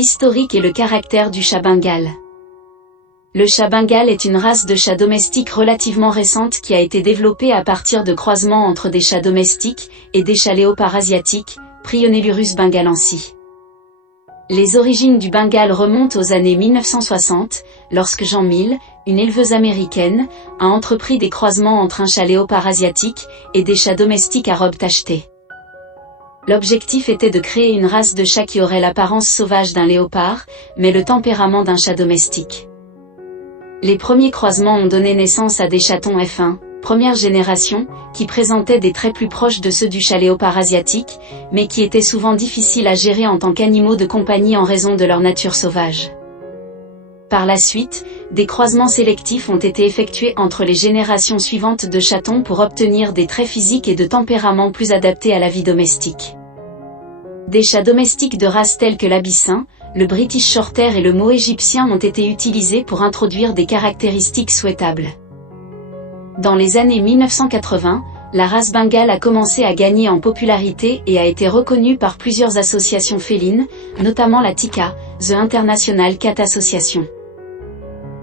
L'historique et le caractère du chat bengale. Le chat bengale est une race de chat domestique relativement récente qui a été développée à partir de croisements entre des chats domestiques et des chats léopards asiatiques, Prionellurus bengalensis. Les origines du Bengale remontent aux années 1960, lorsque Jean Mill, une éleveuse américaine, a entrepris des croisements entre un chat léopard asiatique et des chats domestiques à robe tachetée. L'objectif était de créer une race de chat qui aurait l'apparence sauvage d'un léopard, mais le tempérament d'un chat domestique. Les premiers croisements ont donné naissance à des chatons F1, première génération, qui présentaient des traits plus proches de ceux du chat léopard asiatique, mais qui étaient souvent difficiles à gérer en tant qu'animaux de compagnie en raison de leur nature sauvage. Par la suite, des croisements sélectifs ont été effectués entre les générations suivantes de chatons pour obtenir des traits physiques et de tempérament plus adaptés à la vie domestique. Des chats domestiques de races telles que l'abyssin, le British Shorthair et le Moe égyptien ont été utilisés pour introduire des caractéristiques souhaitables. Dans les années 1980, la race bengale a commencé à gagner en popularité et a été reconnue par plusieurs associations félines, notamment la TICA, The International Cat Association.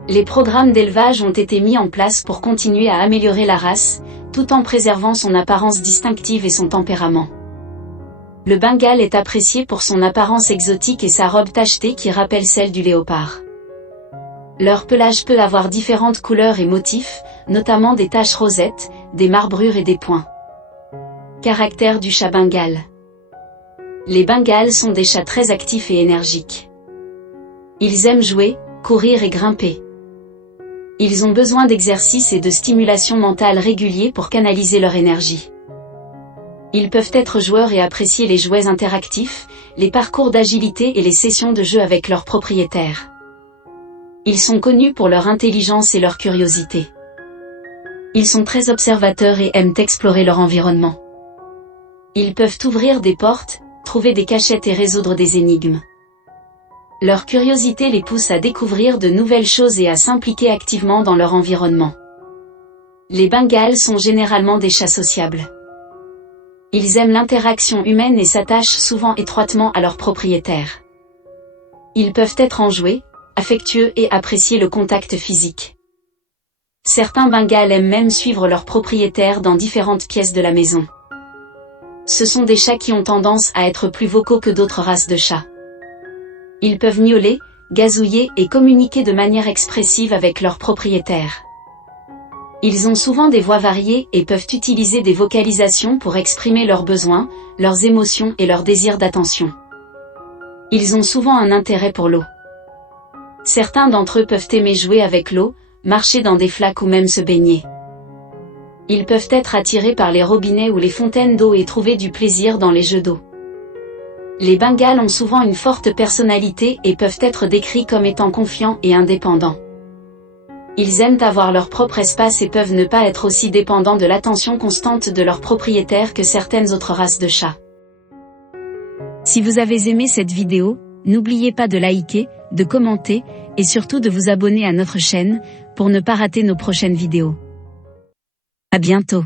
Les programmes d'élevage ont été mis en place pour continuer à améliorer la race, tout en préservant son apparence distinctive et son tempérament. Le bengale est apprécié pour son apparence exotique et sa robe tachetée qui rappelle celle du léopard. Leur pelage peut avoir différentes couleurs et motifs, notamment des taches rosettes, des marbrures et des points. Caractère du chat bengale. Les bengales sont des chats très actifs et énergiques. Ils aiment jouer, courir et grimper. Ils ont besoin d'exercice et de stimulation mentale réguliers pour canaliser leur énergie. Ils peuvent être joueurs et apprécier les jouets interactifs, les parcours d'agilité et les sessions de jeu avec leurs propriétaires. Ils sont connus pour leur intelligence et leur curiosité. Ils sont très observateurs et aiment explorer leur environnement. Ils peuvent ouvrir des portes, trouver des cachettes et résoudre des énigmes. Leur curiosité les pousse à découvrir de nouvelles choses et à s'impliquer activement dans leur environnement. Les bengales sont généralement des chats sociables. Ils aiment l'interaction humaine et s'attachent souvent étroitement à leurs propriétaires. Ils peuvent être enjoués, affectueux et apprécier le contact physique. Certains bengales aiment même suivre leurs propriétaires dans différentes pièces de la maison. Ce sont des chats qui ont tendance à être plus vocaux que d'autres races de chats. Ils peuvent miauler, gazouiller et communiquer de manière expressive avec leurs propriétaires. Ils ont souvent des voix variées et peuvent utiliser des vocalisations pour exprimer leurs besoins, leurs émotions et leurs désirs d'attention. Ils ont souvent un intérêt pour l'eau. Certains d'entre eux peuvent aimer jouer avec l'eau, marcher dans des flaques ou même se baigner. Ils peuvent être attirés par les robinets ou les fontaines d'eau et trouver du plaisir dans les jeux d'eau. Les bengales ont souvent une forte personnalité et peuvent être décrits comme étant confiants et indépendants. Ils aiment avoir leur propre espace et peuvent ne pas être aussi dépendants de l'attention constante de leurs propriétaires que certaines autres races de chats. Si vous avez aimé cette vidéo, n'oubliez pas de liker, de commenter, et surtout de vous abonner à notre chaîne, pour ne pas rater nos prochaines vidéos. À bientôt.